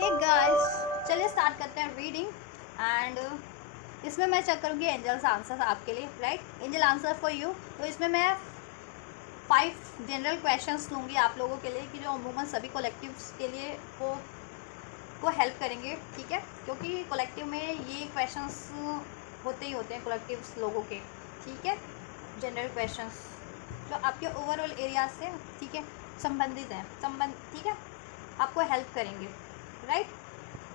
Hey guys, चलिए start करते हैं रीडिंग। एंड इसमें मैं चेक करूँगी एंजल्स आंसर्स आपके लिए, right. Angel answer for you. तो इसमें मैं 5 जनरल क्वेश्चंस लूँगी आप लोगों के लिए कि जो अमूमन सभी कलेक्टिव्स के लिए को हेल्प करेंगे, ठीक है। क्योंकि कलेक्टिव में ये क्वेश्चंस होते ही होते हैं कलेक्टिव्स लोगों के, ठीक है। जनरल क्वेश्चंस जो आपके ओवरऑल एरिया से, ठीक है, संबंधित हैं, ठीक है, आपको हेल्प करेंगे, राइट।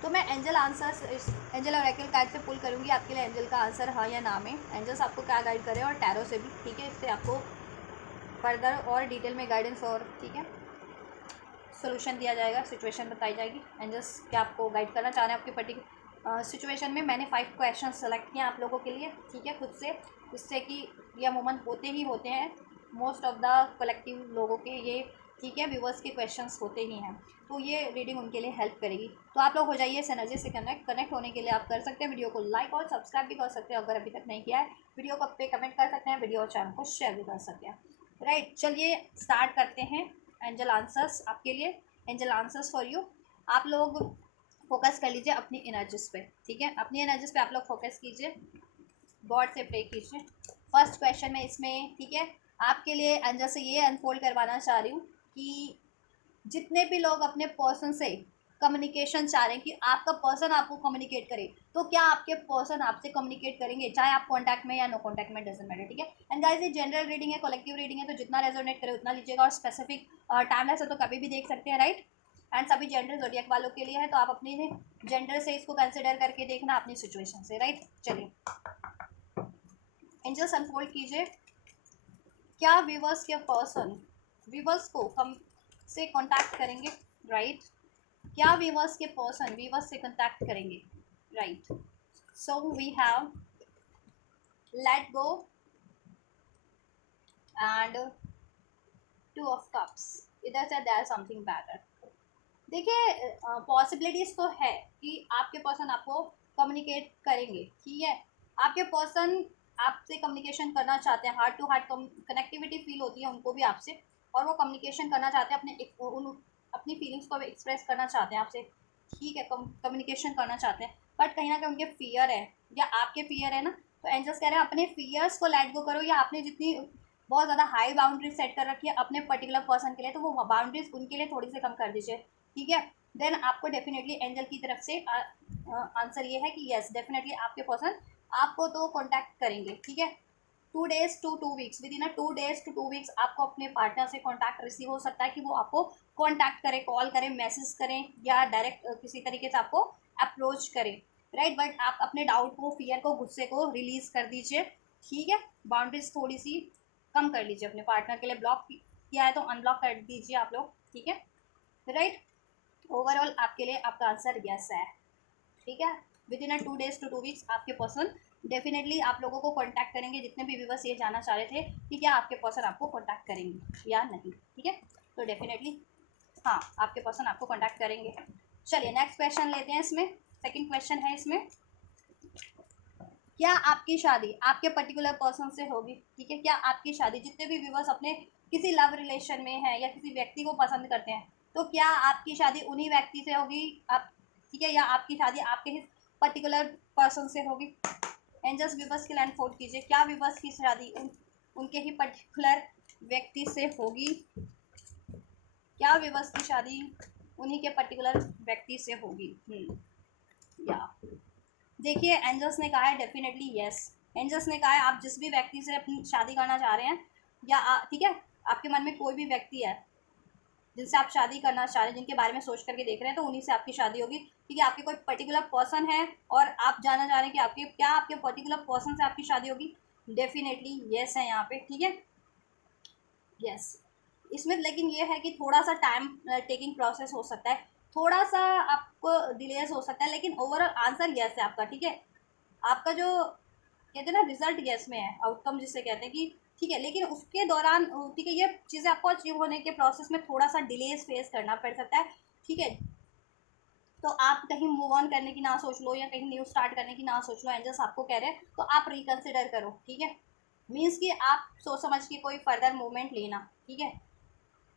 तो मैं angel answers angel oracle card से पुल करूँगी आपके लिए एंजल का आंसर हाँ या ना में। एंजल्स आपको क्या गाइड करें, और टैरो से भी, ठीक है। इससे आपको फर्दर और डिटेल में गाइडेंस और, ठीक है, सोल्यूशन दिया जाएगा, सिचुएशन बताई जाएगी। एंजल्स क्या आपको गाइड करना चाह रहे हैं आपकी पर्टिकुलर सिचुएशन में। मैंने 5 क्वेश्चन सेलेक्ट किए आप लोगों के लिए, ठीक है, खुद से, जिससे कि ये अमूमन होते ही होते हैं मोस्ट ऑफ द कलेक्टिव लोगों के, ये, ठीक है, व्यूवर्स के क्वेश्चंस होते ही हैं। तो ये रीडिंग उनके लिए हेल्प करेगी। तो आप लोग हो जाइए इस एनर्जी से कनेक्ट होने के लिए आप कर सकते हैं वीडियो को लाइक और सब्सक्राइब भी कर सकते हैं अगर अभी तक नहीं किया है। वीडियो को पे कमेंट कर सकते हैं, वीडियो और चैनल को शेयर भी कर सकते हैं, राइट। चलिए स्टार्ट करते हैं एंजल आंसर्स आपके लिए। Angel answers for you. आप लोग फोकस कर लीजिए अपनी एनर्जीज पे, ठीक है, अपनी एनर्जीज पे आप लोग फोकस कीजिए, गॉड से प्रे कीजिए। फर्स्ट क्वेश्चन में इसमें, ठीक है, आपके लिए एंजल से ये अनफोल्ड करवाना चाह रही हूँ कि जितने भी लोग अपने पर्सन से कम्युनिकेशन चाह रहे हैं कि आपका पर्सन आपको कम्युनिकेट करे, तो क्या आपके पर्सन आपसे कम्युनिकेट करेंगे, चाहे आप कांटेक्ट में या नो कांटेक्ट में, डजंट मैटर, ठीक है। एंड गाइस, ये जनरल रीडिंग है, कलेक्टिव रीडिंग है, तो जितना रेजोनेट करे उतना लीजिएगा, और स्पेसिफिक टाइमलेस है तो कभी भी देख सकते हैं, राइट। एंड सभी जेंडर जोडियक वालों के लिए है, तो आप अपनी जेंडर से इसको कंसिडर करके देखना अपनी सिचुएशन से, राइट। चलिए एंजल्स अनफोल्ड कीजिए। क्या व्यूवर्स के पर्सन व्यूवर्स को कम से कांटेक्ट करेंगे, राइट। क्या व्यूवर्स के पर्सन व्यूवर्स से कांटेक्ट करेंगे, right. So we have let go and 2 of cups. इधर से देयर समथिंग बेटर। देखिए पॉसिबिलिटीज तो है कि आपके पर्सन आपको कम्युनिकेट करेंगे, ठीक है। आपके पर्सन आपसे कम्युनिकेशन करना चाहते हैं, heart to heart connectivity feel होती है उनको भी आपसे, और वो कम्युनिकेशन करना चाहते हैं, अपनी फीलिंग्स को एक्सप्रेस करना चाहते हैं आपसे, ठीक है, कम्युनिकेशन करना चाहते हैं। बट कहीं ना कहीं उनके फियर है, या आपके फियर है ना, तो एंजल्स कह रहे हैं अपने फियर्स को लेट गो करो, या आपने जितनी बहुत ज़्यादा हाई बाउंड्रीज सेट कर रखी है अपने पर्टिकुलर पर्सन के लिए, तो वो बाउंड्रीज उनके लिए थोड़ी सी कम कर दीजिए, ठीक है। देन आपको डेफिनेटली एंजल की तरफ से आंसर ये है कि यस, डेफिनेटली आपके पर्सन आपको तो कांटेक्ट करेंगे, ठीक है। 2 days to 2 weeks, with in 2 days to 2 weeks आपको अपने पार्टनर से कांटेक्ट रिसीव हो सकता है कि वो आपको कांटेक्ट करें, कॉल करें, मैसेज करें, या डायरेक्ट किसी तरीके से आपको अप्रोच करें, राइट। बट आप अपने डाउट को, फियर को, गुस्से को रिलीज कर दीजिए, ठीक है। बाउंड्रीज थोड़ी सी कम कर लीजिए अपने पार्टनर के लिए। ब्लॉक किया है तो अनब्लॉक कर दीजिए आप लोग, ठीक है, राइट। ओवरऑल आपके लिए आपका आंसर यस है, ठीक है। With in 2 days to 2 weeks आपके पर्सन डेफिनेटली आप लोगों को कांटेक्ट करेंगे। जितने भी व्यूवर्स ये जानना चाह रहे थे कि क्या आपके पर्सन आपको कांटेक्ट करेंगे या नहीं, ठीक है, तो डेफिनेटली हाँ, आपके पर्सन आपको कांटेक्ट करेंगे। चलिए नेक्स्ट क्वेश्चन लेते हैं। इसमें सेकंड क्वेश्चन है इसमें, क्या आपकी शादी आपके पर्टिकुलर पर्सन से होगी, ठीक है। क्या आपकी शादी, जितने भी व्यूवर्स अपने किसी लव रिलेशन में हैं या किसी व्यक्ति को पसंद करते हैं, तो क्या आपकी शादी उन्हीं व्यक्ति से होगी, आप, ठीक है, या आपकी शादी आपके ही पर्टिकुलर पर्सन से होगी। एंजल्स व्यूवर्स के लैंड फोल्ड कीजिए। क्या व्यूवर्स की शादी उनके ही पर्टिकुलर व्यक्ति से होगी, क्या व्यूवर्स की शादी उन्हीं के पर्टिकुलर व्यक्ति से होगी। या देखिए एंजल्स ने कहा है डेफिनेटली यस। एंजल्स ने कहा है आप जिस भी व्यक्ति से अपनी शादी करना चाह रहे हैं, या ठीक है, आपके मन में कोई भी व्यक्ति है जिनसे आप शादी करना चाह रहे हैं, जिनके बारे में सोच करके देख रहे हैं, तो उन्हीं से आपकी शादी होगी, ठीक है। आपके कोई पर्टिकुलर पर्सन है और आप जानना चाह रहे हैं कि आपके पर्टिकुलर पर्सन से आपकी शादी होगी, डेफिनेटली यस है यहाँ पे, ठीक है, यस। इसमें लेकिन ये है कि थोड़ा सा टाइम टेकिंग प्रोसेस हो सकता है, थोड़ा सा आपको डिलेस हो सकता है, लेकिन ओवरऑल आंसर यस है आपका, ठीक है। आपका जो कहते हैं ना रिजल्ट यस में है, आउटकम जिसे कहते हैं कि ठीक है, लेकिन उसके दौरान, ठीक है, ये चीज़ें आपको अचीव होने के प्रोसेस में थोड़ा सा डिलेस फेस करना पड़ सकता है, ठीक है। तो आप कहीं मूव ऑन करने की ना सोच लो, या कहीं न्यू स्टार्ट करने की ना सोच लो, एंजल्स आपको कह रहे हैं, तो आप रिकन्सिडर करो, ठीक है। मीन्स कि आप सोच समझ के कोई फर्दर मूवमेंट लेना, ठीक है,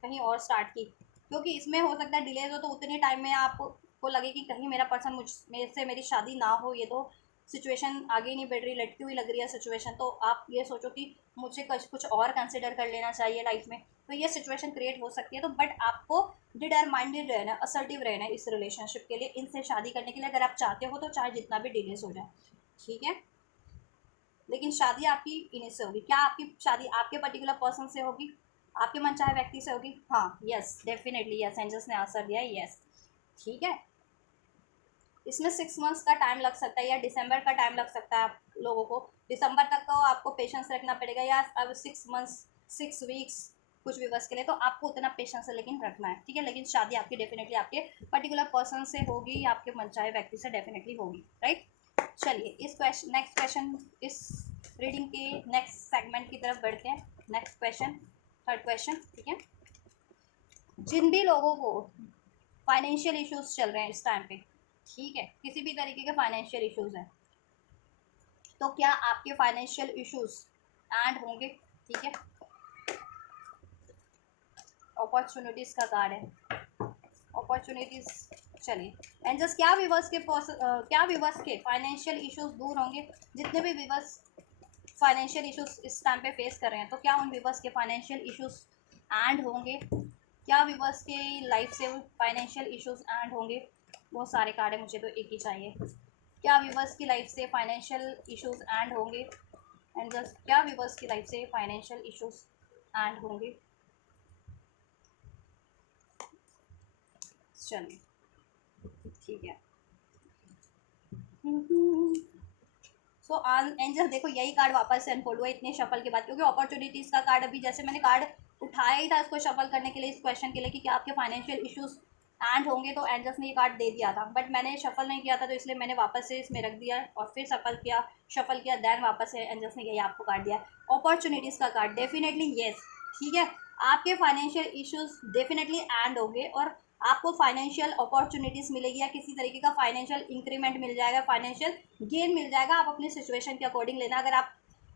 कहीं और स्टार्ट की, क्योंकि इसमें हो सकता है डिलेज हो, तो उतने टाइम में आप आपको लगे कि कहीं मेरा पर्सन मेरे से मेरी शादी ना हो, ये तो सिचुएशन आगे नहीं बढ़ रही, लटकी हुई लग रही है सिचुएशन, तो आप ये सोचो कि मुझे कुछ और कंसिडर कर लेना चाहिए लाइफ में, तो ये सिचुएशन क्रिएट हो सकती है। तो बट आपको डिटरमाइंडेड रहना, असर्टिव रहना है इस रिलेशनशिप के लिए, इनसे शादी करने के लिए अगर आप चाहते हो, तो चाहे जितना भी डिलेस हो जाए, ठीक है। लेकिन शादी आपकी इन्हीं से होगी। क्या आपकी शादी आपके पर्टिकुलर पर्सन से होगी, आपके मनचाहे व्यक्ति से होगी? हाँ, यस, डेफिनेटली यस, एंजल्स ने आंसर दिया है यस, ठीक है। इसमें 6 मंथ्स का टाइम लग सकता है, या दिसंबर का टाइम लग सकता है आप लोगों को, दिसंबर तक तो आपको पेशेंस रखना पड़ेगा, या अब 6 मंथ्स 6 वीक्स कुछ भी बस के लिए, तो आपको उतना पेशेंस लेकिन रखना है, ठीक है। लेकिन शादी आपकी डेफिनेटली आपके पर्टिकुलर पर्सन से होगी, या आपके मनचाहे व्यक्ति से डेफिनेटली होगी, राइट। चलिए इस क्वेश्चन, नेक्स्ट क्वेश्चन, इस रीडिंग के नेक्स्ट सेगमेंट की तरफ बढ़ते हैं। नेक्स्ट क्वेश्चन, थर्ड क्वेश्चन, ठीक है। जिन भी लोगों को फाइनेंशियल इश्यूज चल रहे हैं इस टाइम पे, ठीक है, किसी भी तरीके के फाइनेंशियल इश्यूज हैं, तो क्या आपके फाइनेंशियल इश्यूज एंड होंगे, ठीक है। अपॉर्चुनिटीज का कार्ड है, अपॉर्चुनिटीज। चलिए एंजल्स, क्या व्यूवर्स के फाइनेंशियल इश्यूज दूर होंगे? जितने भी व्यूवर्स फाइनेंशियल इश्यूज इस टाइम पे फेस कर रहे हैं, तो क्या उन व्यूवर्स के फाइनेंशियल इश्यूज एंड होंगे? क्या व्यूवर्स के लाइफ से फाइनेंशियल इश्यूज एंड होंगे? बहुत सारे कार्ड है, मुझे तो एक ही चाहिए। क्या व्यूवर्स की लाइफ से फाइनेंशियल इश्यूज एंड होंगे? एंजल्स, क्या व्यूवर्स की लाइफ से फाइनेंशियल इश्यूज एंड होंगे? चलिए ठीक है। सो एंजल देखो, यही कार्ड वापस से अनफोल्ड हुआ इतने शफल के बाद, क्योंकि अपॉर्चुनिटीज़ का कार्ड, अभी जैसे मैंने कार्ड उठाया ही था इसको शफल करने के लिए, इस क्वेश्चन के लिए कि क्या आपके फाइनेंशियल इश्यूज एंड होंगे, तो एंजल्स ने ये कार्ड दे दिया था, बट मैंने शफल नहीं किया था, तो इसलिए मैंने वापस से इसमें रख दिया और फिर शफल किया, देन वापस से एंजल्स ने यही आपको कार्ड दिया, अपॉर्चुनिटीज़ का कार्ड। डेफिनेटली येस, ठीक है, आपके फाइनेंशियल इश्यूज डेफिनेटली एंड होंगे, और आपको फाइनेंशियल अपॉर्चुनिटीज़ मिलेगी, या किसी तरीके का फाइनेंशियल इंक्रीमेंट मिल जाएगा, फाइनेंशियल गेन मिल जाएगा। आप अपनी सिचुएशन के अकॉर्डिंग लेना, अगर आप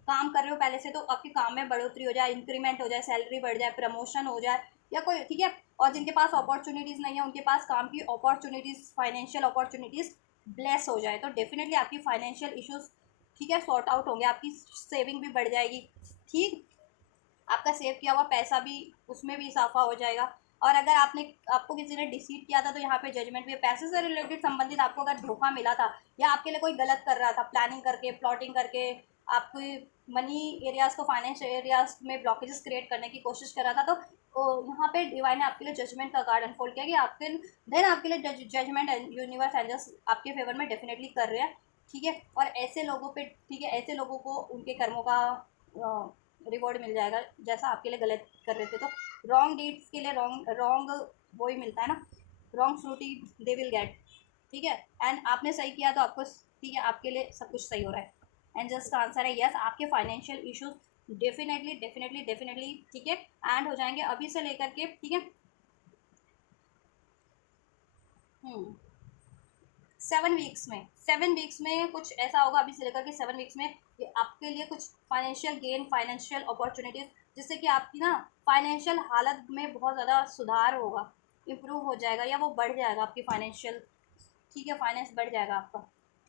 काम कर रहे हो पहले से, तो आपके काम में बढ़ोतरी हो जाए, इंक्रीमेंट हो जाए, सैलरी बढ़ जाए, प्रमोशन हो जाए, या कोई, ठीक है। और जिनके पास अपॉर्चुनिटीज़ नहीं है, उनके पास काम की अपॉर्चुनिटीज़, फाइनेंशियल अपॉर्चुनिटीज़ ब्लेस हो जाए, तो डेफिनेटली आपकी फाइनेंशियल इश्यूज, ठीक है, सॉर्ट आउट होंगे, आपकी सेविंग भी बढ़ जाएगी, ठीक, आपका सेव किया हुआ पैसा भी, उसमें भी इजाफा हो जाएगा। और अगर आपको किसी ने डिसीट किया था, तो यहाँ पे जजमेंट भी, पैसे से रिलेटेड संबंधित आपको अगर धोखा मिला था, या आपके लिए कोई गलत कर रहा था, प्लानिंग करके, प्लॉटिंग करके, आपको मनी एरियाज को, फाइनेंस एरियाज में ब्लॉकेजेस क्रिएट करने की कोशिश कर रहा था, तो यहाँ पे डिवाइन ने आपके लिए जजमेंट का कार्ड अनफोल्ड किया कि आपके लिए जजमेंट यूनिवर्स एंजल्स आपके फेवर में डेफिनेटली कर रहे हैं, ठीक है। और ऐसे लोगों पे, ठीक है, ऐसे लोगों को उनके कर्मों का रिवॉर्ड मिल जाएगा, जैसा आपके लिए गलत कर रहे थे, तो रॉन्ग डीड्स के लिए रॉन्ग वो ही मिलता है ना, wrong fruit he they will get, ठीक है। एंड आपने सही किया तो आपको, ठीक है, आपके लिए सब कुछ सही हो रहा है। एंजल्स का आंसर है यस, आपके financial issues definitely definitely definitely, ठीक है, एंड हो जाएंगे अभी से लेकर के, ठीक है। 7 वीक्स में कुछ ऐसा होगा, अभी से लेकर के 7 वीक्स में, कि आपके लिए कुछ फाइनेंशियल गेन, फाइनेंशियल अपॉर्चुनिटीज़, जिससे कि आपकी ना फाइनेंशियल हालत में बहुत ज़्यादा सुधार होगा, इम्प्रूव हो जाएगा, या वो बढ़ जाएगा आपकी फाइनेंशियल, ठीक है, फाइनेंस बढ़ जाएगा आपका,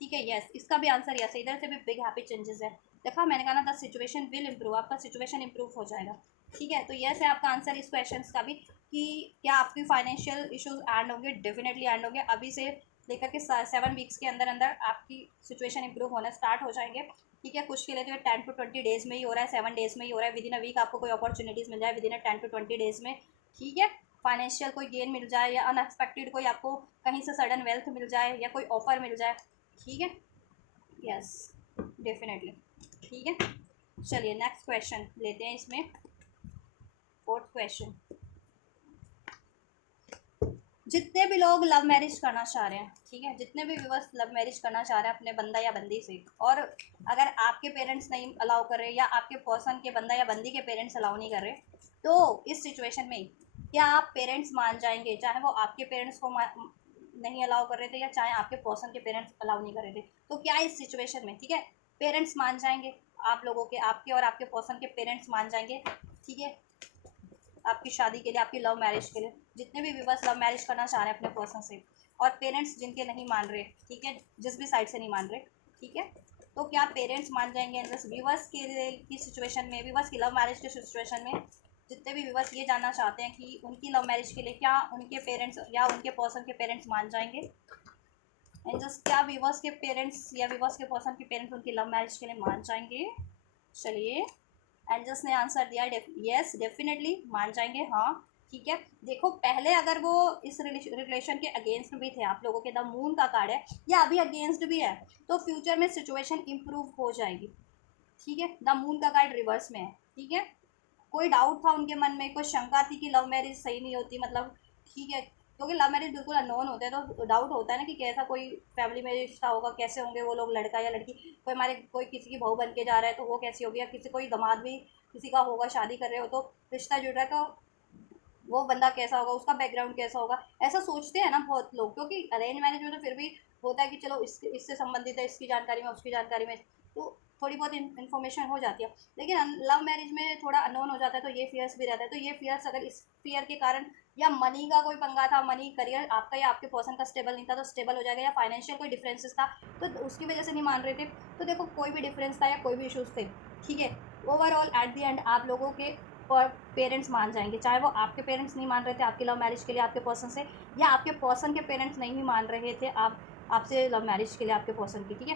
ठीक है, यस, इसका भी आंसर यस है। इधर से भी बिग हैप्पी चेंजेस है, देखा मैंने कहा ना, द सिचुएशन विल इम्प्रूव, आपका सिचुएशन इम्प्रूव हो जाएगा, ठीक है। तो यस है आपका आंसर इस क्वेश्चन का भी, कि क्या आपकी फाइनेंशियल इश्यूज एंड होंगे? डेफिनेटली एंड होंगे, अभी से लेकर के 7 वीक्स के अंदर अंदर आपकी सिचुएशन इंप्रूव होना स्टार्ट हो जाएंगे, ठीक है। कुछ के लिए तो 10 to 20 डेज में ही हो रहा है, 7 डेज में ही हो रहा है, विद इन अ वीक आपको कोई अपॉर्चुनिटीज़ मिल जाए, विद इन 10 to 20 डेज में, ठीक है। फाइनेंशियल कोई गेन मिल जाए, या अनएक्सपेक्टेड कोई आपको कहीं से सडन वेल्थ मिल जाए, या कोई ऑफर मिल जाए, ठीक है, यस, डेफिनेटली, ठीक है। चलिए नेक्स्ट क्वेश्चन लेते हैं इसमें, फोर्थ क्वेश्चन। जितने भी लोग लव मैरिज करना चाह रहे हैं, ठीक है, जितने भी व्यूअर्स लव मैरिज करना चाह रहे हैं अपने बंदा या बंदी से, और अगर आपके पेरेंट्स नहीं अलाउ कर रहे, या आपके पर्सन के बंदा या बंदी के पेरेंट्स अलाउ नहीं कर रहे, तो इस सिचुएशन में क्या आप पेरेंट्स मान जाएंगे? चाहे वो आपके पेरेंट्स को नहीं अलाउ कर रहे थे, या चाहे आपके पर्सन के पेरेंट्स अलाउ नहीं कर रहे थे, तो क्या इस सिचुएशन में, ठीक है, पेरेंट्स मान जाएंगे आप लोगों के, आपके और आपके पर्सन के पेरेंट्स मान जाएंगे, ठीक है, आपकी शादी के लिए, आपकी लव मैरिज के लिए, जितने भी व्यूअर्स लव मैरिज करना चाह रहे हैं अपने पर्सन से, और पेरेंट्स जिनके नहीं मान रहे, ठीक है, जिस भी साइड से नहीं मान रहे, ठीक है, तो क्या पेरेंट्स मान जाएंगे? जस्ट व्यूवर्स की सिचुएशन में, व्यूवर्स की लव मैरिज की सिचुएशन में जितने भी व्यूवर्स ये जानना चाहते हैं कि उनकी लव मैरिज के लिए क्या उनके पेरेंट्स या उनके पर्सन के पेरेंट्स मान जाएंगे, एंड जस्ट क्या व्यूवर्स के पेरेंट्स या व्यूवर्स के पर्सन के पेरेंट्स उनकी लव मैरिज के लिए मान जाएंगे? चलिए, एंजल्स ने आंसर दिया यस डेफिनेटली मान जाएंगे, हाँ, ठीक है। देखो पहले अगर वो इस रिलेशन के अगेंस्ट भी थे, आप लोगों के द मून का कार्ड है या अभी अगेंस्ट भी है, तो फ्यूचर में सिचुएशन इंप्रूव हो जाएगी, ठीक है। द मून का कार्ड रिवर्स में है, ठीक है। कोई डाउट था उनके मन में, कोई शंका थी कि लव मैरिज सही नहीं होती, मतलब, ठीक है, क्योंकि लव मैरिज बिल्कुल अननोन होते हैं तो डाउट होता है ना कि कैसा कोई फैमिली में रिश्ता होगा, कैसे होंगे वो लोग, लड़का या लड़की, कोई हमारे कोई किसी की बहू बन के जा रहा है तो वो कैसी होगी, या किसी कोई दामाद भी किसी का होगा, शादी कर रहे हो तो रिश्ता जुड़ रहा है तो वो बंदा कैसा होगा, उसका बैकग्राउंड कैसा होगा, ऐसा सोचते हैं ना बहुत लोग। क्योंकि अरेंज मैरिज में तो फिर भी होता है कि चलो इससे संबंधित है, इसकी जानकारी में, उसकी जानकारी में, तो थोड़ी बहुत इन्फॉर्मेशन हो जाती है। लेकिन लव मैरिज में थोड़ा अननोन हो जाता है तो ये फियर्स भी रहता है। तो ये फियर्स अगर इस फियर के कारण, या मनी का कोई पंगा था, मनी करियर आपका या आपके पर्सन का स्टेबल नहीं था तो स्टेबल हो जाएगा, या फाइनेंशियल कोई डिफरेंसेस था तो उसकी वजह से नहीं मान रहे थे, तो देखो कोई भी डिफरेंस था या कोई भी इशूज़ थे, ठीक है, ओवरऑल एट द एंड आप लोगों के पेरेंट्स मान जाएंगे। चाहे वो आपके पेरेंट्स नहीं मान रहे थे आपकी लव मैरिज के लिए आपके पर्सन से, या आपके पर्सन के पेरेंट्स नहीं मान रहे थे आपसे लव मैरिज के लिए आपके पर्सन की, ठीक है,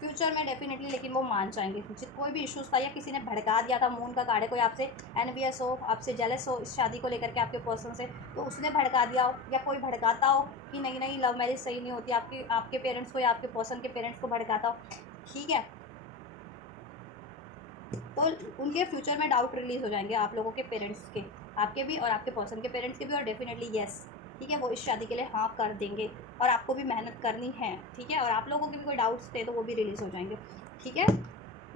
फ्यूचर में डेफिनेटली लेकिन वो मान जाएंगे। कोई भी इश्यूज़ था या किसी ने भड़का दिया था, मून का कार्ड है, कोई आपसे एनवियस हो, आपसे जेलस हो इस शादी को लेकर के आपके पर्सन से, तो उसने भड़का दिया हो या कोई भड़काता हो कि नहीं नहीं लव मैरिज सही नहीं होती, आपके पेरेंट्स को या आपके पर्सन के पेरेंट्स को भड़काता हो, ठीक है, तो उनके फ्यूचर में डाउट रिलीज़ हो जाएंगे आप लोगों के पेरेंट्स के, आपके भी और आपके पर्सन के पेरेंट्स के भी, और डेफिनेटली येस, ठीक है, वो इस शादी के लिए हाँ कर देंगे और आपको भी मेहनत करनी है, ठीक है, और आप लोगों के भी कोई डाउट्स थे तो वो भी रिलीज़ हो जाएंगे, ठीक है।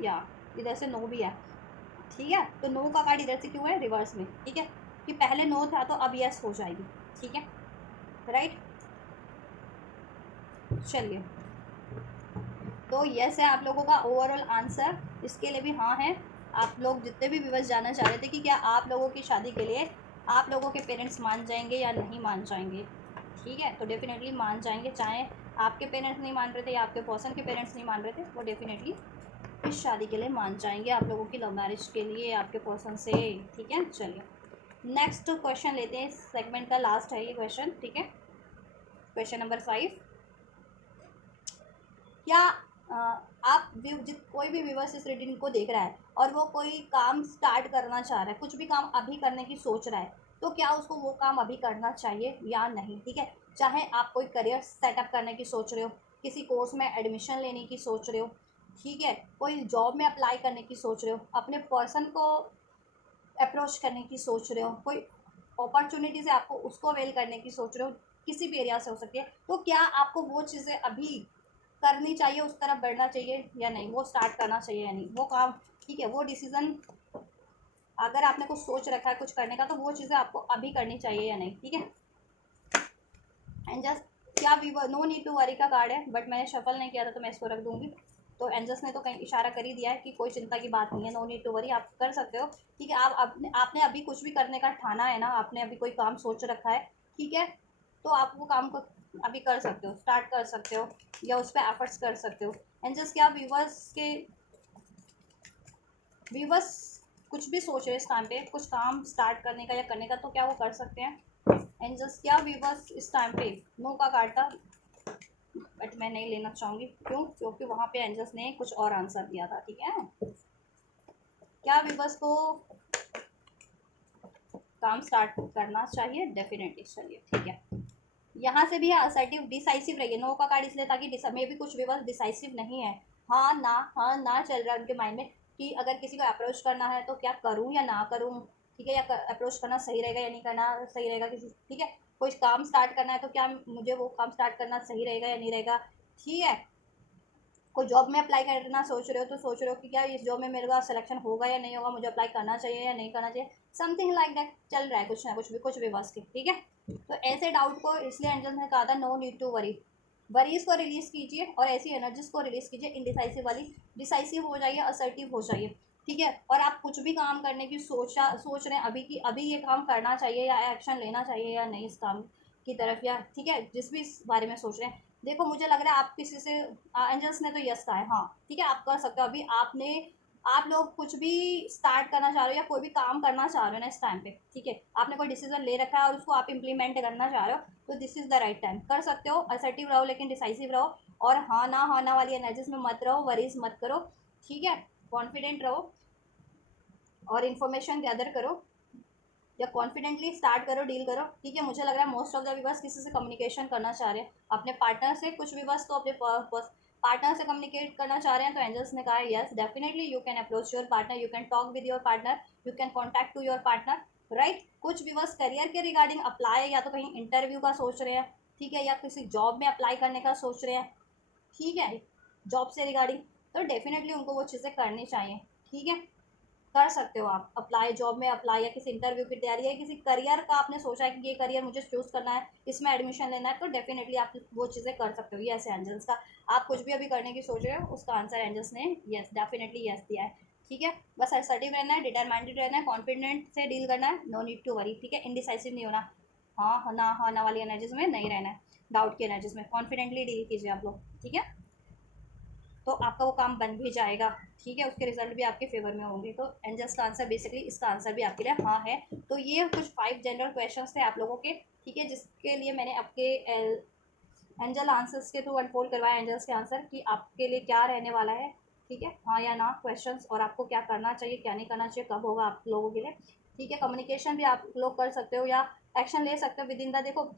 या इधर से नो भी है, ठीक है, तो नो का कार्ड इधर से क्यों है रिवर्स में, ठीक है, कि पहले नो था तो अब यस हो जाएगी, ठीक है, राइट। चलिए, तो यस है आप लोगों का ओवरऑल आंसर, इसके लिए भी हाँ है। आप लोग जितने भी व्यूअर्स जानना चाह रहे थे कि क्या आप लोगों की शादी के लिए आप लोगों के पेरेंट्स मान जाएंगे या नहीं मान जाएंगे, ठीक है, तो डेफिनेटली मान जाएंगे। चाहे आपके पेरेंट्स नहीं मान रहे थे या आपके पर्सन के पेरेंट्स नहीं मान रहे थे, वो डेफिनेटली इस शादी के लिए मान जाएंगे आप लोगों की लव मैरिज के लिए आपके पर्सन से, ठीक है। चलिए नेक्स्ट क्वेश्चन लेते हैं, इस सेगमेंट का लास्ट है ये क्वेश्चन, ठीक है, क्वेश्चन नंबर 5। क्या आप कोई भी व्यूअर्स इस रीडिंग को देख रहा है और वो कोई काम स्टार्ट करना चाह रहा है, कुछ भी काम अभी करने की सोच रहा है, तो क्या उसको वो काम अभी करना चाहिए या नहीं, ठीक है। चाहे आप कोई करियर सेटअप करने की सोच रहे हो, किसी कोर्स में एडमिशन लेने की सोच रहे हो, ठीक है, कोई जॉब में अप्लाई करने की सोच रहे हो, अपने पर्सन को अप्रोच करने की सोच रहे हो, कोई अपॉर्चुनिटी से आपको उसको अवेल करने की सोच रहे हो, किसी भी एरिया से हो सकती है, तो क्या आपको वो चीज़ें अभी करनी चाहिए, उस तरफ बढ़ना चाहिए या नहीं, वो स्टार्ट करना चाहिए या नहीं, वो काम, ठीक है, वो डिसीज़न अगर आपने कुछ सोच रखा है कुछ करने का तो वो चीज़ें आपको अभी करनी चाहिए या नहीं, ठीक है। एंड जस्ट क्या नो नीड टू वरी का कार्ड है, बट मैंने शफल नहीं किया था तो मैं इसको रख दूंगी। तो एंजल्स ने तो कहीं इशारा कर ही दिया है कि कोई चिंता की बात नहीं है, नो नीड टू वरी, आप कर सकते हो, ठीक है। आपने अभी कुछ भी करने का ठाना है ना, आपने अभी कोई काम सोच रखा है, ठीक है, तो आप वो काम को अभी कर सकते हो, स्टार्ट कर सकते हो या उस पर एफर्ट्स कर सकते हो। एंजल्स क्या व्यूवर्स कुछ भी सोच रहे इस टाइम पे कुछ काम स्टार्ट करने का या करने का, तो क्या वो कर सकते हैं। एंजल्स क्या व्यूवर्स इस टाइम पे नो का कार्ड था, बट मैं नहीं लेना चाहूँगी, क्योंकि वहाँ पे एंजल्स ने कुछ और आंसर दिया था, ठीक है। क्या व्यूवर्स को काम स्टार्ट करना चाहिए, डेफिनेटली, चलिए ठीक है। यहाँ से भी असर्टिव डिसाइसिव रहिए, नो का कार्ड इसलिए ताकि मे भी कुछ व्यूवर्स डिसाइसिव नहीं है, हाँ ना चल रहा है उनके माइंड में कि अगर किसी को अप्रोच करना है तो क्या करूँ या ना करूँ, ठीक है, या अप्रोच करना सही रहेगा या नहीं करना सही रहेगा किसी, ठीक है, कोई काम स्टार्ट करना है तो क्या मुझे वो काम स्टार्ट करना सही रहेगा या नहीं रहेगा, ठीक है। कोई जॉब में अप्लाई करना सोच रहे हो तो सोच रहे हो कि क्या इस जॉब में मेरे का सिलेक्शन होगा या नहीं होगा, मुझे अप्लाई करना चाहिए या नहीं करना चाहिए, समथिंग लाइक दैट चल रहा है कुछ ना कुछ भी बस के, ठीक है। तो ऐसे डाउट को इसलिए एंजल्स ने कहा था no need to worry, worries को रिलीज़ कीजिए और ऐसी एनर्जीज को रिलीज़ कीजिए, इनडिसाइसिव वाली डिसाइसिव हो जाइए, असर्टिव हो जाइए, ठीक है। और आप कुछ भी काम करने की सोच रहे हैं अभी कि अभी ये काम करना चाहिए या एक्शन लेना चाहिए या नहीं इस काम की तरफ, या ठीक है जिस भी इस बारे में सोच रहे हैं। देखो मुझे लग रहा है आप किसी से, एंजल्स ने तो यस कहा है, हाँ ठीक है आप कर सकते हो। अभी आप लोग कुछ भी स्टार्ट करना चाह रहे हो या कोई भी काम करना चाह रहे हो ना इस टाइम पे, ठीक है आपने कोई डिसीजन ले रखा है और उसको आप इम्प्लीमेंट करना चाह रहे हो, तो this is the right time, कर सकते हो। असर्टिव रहो लेकिन डिसाइसिव रहो, और हाँ ना वाली एनर्जीज में मत रहो, वरीज मत करो, ठीक है। कॉन्फिडेंट रहो और इन्फॉर्मेशन गैदर करो, या कॉन्फिडेंटली स्टार्ट करो, डील करो, ठीक है। मुझे लग रहा है मोस्ट ऑफ द व्यूवर्स किसी से कम्युनिकेशन करना चाह रहे हैं अपने पार्टनर से, कुछ व्यूवर्स तो अपने पार्टनर से कम्युनिकेट करना चाह रहे हैं, तो एंजल्स ने कहा है yes definitely you can approach your partner, you can talk with your partner, you can contact to your partner, right. कुछ व्यूवर्स करियर के रिगार्डिंग अप्लाई, या तो कहीं इंटरव्यू का सोच रहे हैं, ठीक है, या किसी जॉब में अप्लाई करने का सोच रहे हैं, ठीक है, जॉब से रिगार्डिंग, तो डेफिनेटली उनको वो चीज़ें करनी चाहिए, ठीक है। कर सकते हो आप अप्लाई, जॉब में अप्लाई, या किसी इंटरव्यू की तैयारी, या किसी करियर का आपने सोचा है कि ये करियर मुझे चूज़ करना है, इसमें एडमिशन लेना है, तो डेफिनेटली आप वो चीज़ें कर सकते हो। ये ऐसे एंजल्स का, आप कुछ भी अभी करने की सोच रहे हो उसका आंसर एंजल्स ने यस डेफिनेटली यस दिया है, ठीक है। बस असर्टिव रहना है, डिटरमाइंडेड रहना है, कॉन्फिडेंट से डील करना है, नो नीड टू वरी, ठीक है। इनडिसाइसिव नहीं होना, हाँ ना वाली एनर्जीज में नहीं रहना है, डाउट की एनर्जीज में कॉन्फिडेंटली डील कीजिए आप लोग, ठीक है। तो आपका वो काम बन भी जाएगा, ठीक है, उसके रिजल्ट भी आपके फेवर में होंगे। तो एंजल्स का आंसर बेसिकली, इसका आंसर भी आपके लिए हाँ है। तो ये कुछ 5 जनरल क्वेश्चंस थे आप लोगों के, ठीक है, जिसके लिए मैंने आपके एंजल आंसर्स के थ्रू अनफोल्ड करवाया एंजल्स के आंसर कि आपके लिए क्या रहने वाला है, ठीक है, हाँ या ना क्वेश्चंस, और आपको क्या करना चाहिए क्या नहीं करना चाहिए, कब होगा आप लोगों के लिए, ठीक है। कम्युनिकेशन भी आप लोग कर सकते हो या एक्शन ले सकते हो विद इन द, देखो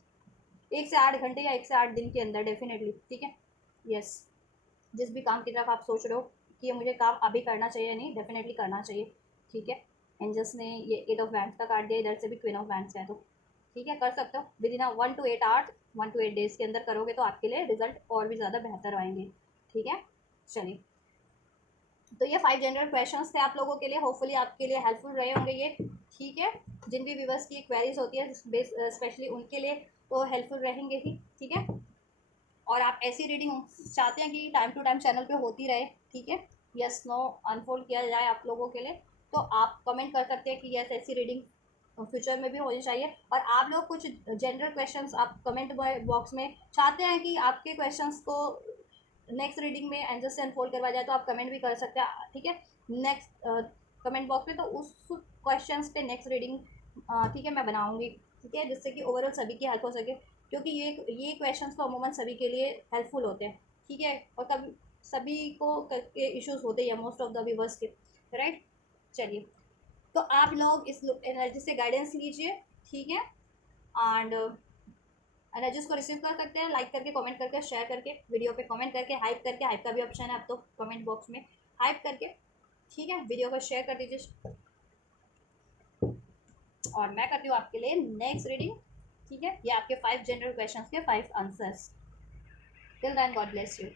1 से 8 घंटे या 1 से 8 दिन के अंदर डेफिनेटली, ठीक है। यस, जिस भी काम की तरफ आप सोच रहे हो कि ये मुझे काम अभी करना चाहिए या नहीं, डेफिनेटली करना चाहिए, ठीक है। एंजल्स ने ये 8 ऑफ वैंड्स का कार्ड दिया, इधर से भी क्वीन ऑफ वैंड्स का है, तो ठीक है कर सकते हो with in 1 to 8 hours, 1 to 8 days के अंदर करोगे तो आपके लिए रिजल्ट और भी ज़्यादा बेहतर आएंगे, ठीक है। चलिए, तो ये 5 जनरल क्वेश्चंस थे आप लोगों के लिए, होपफुली आपके लिए हेल्पफुल रहे होंगे ये, ठीक है। जिन भी व्यूवर्स की क्वेरीज होती है स्पेशली उनके लिए तो हेल्पफुल रहेंगे ही, ठीक है। और आप ऐसी रीडिंग चाहते हैं कि टाइम टू टाइम चैनल पे होती रहे, ठीक है, यस नो अनफोल्ड किया जाए आप लोगों के लिए, तो आप कमेंट कर सकते हैं कि यस ऐसी रीडिंग फ्यूचर में भी होनी चाहिए। और आप लोग कुछ जनरल क्वेश्चंस आप कमेंट बॉक्स में चाहते हैं कि आपके क्वेश्चंस को नेक्स्ट रीडिंग में एंजल से अनफोल्ड करवाया जाए, तो आप कमेंट भी कर सकते हैं, ठीक है, नेक्स्ट कमेंट बॉक्स में, तो उस क्वेश्चंस पे नेक्स्ट रीडिंग ठीक है मैं बनाऊंगी, ठीक है, जिससे कि ओवरऑल सभी की हेल्प हो सके, क्योंकि ये क्वेश्चंस तो अमूमन सभी के लिए हेल्पफुल होते हैं, ठीक है, और कभी सभी को के इश्यूज होते हैं मोस्ट ऑफ द व्यूवर्स के, राइट। चलिए, तो आप लोग इस एनर्जी से गाइडेंस लीजिए, ठीक है, एंड एनर्जीज को रिसीव कर सकते हैं लाइक करके, कमेंट करके, शेयर करके, वीडियो पे कमेंट करके, हाइप करके, हाइप का भी ऑप्शन है अब तो कमेंट बॉक्स में, हाइप करके, ठीक है, वीडियो को शेयर कर दीजिए, और मैं करती हूँ आपके लिए नेक्स्ट रीडिंग, ठीक है। ये आपके 5 जनरल क्वेश्चंस के 5 answers. Till then God bless you.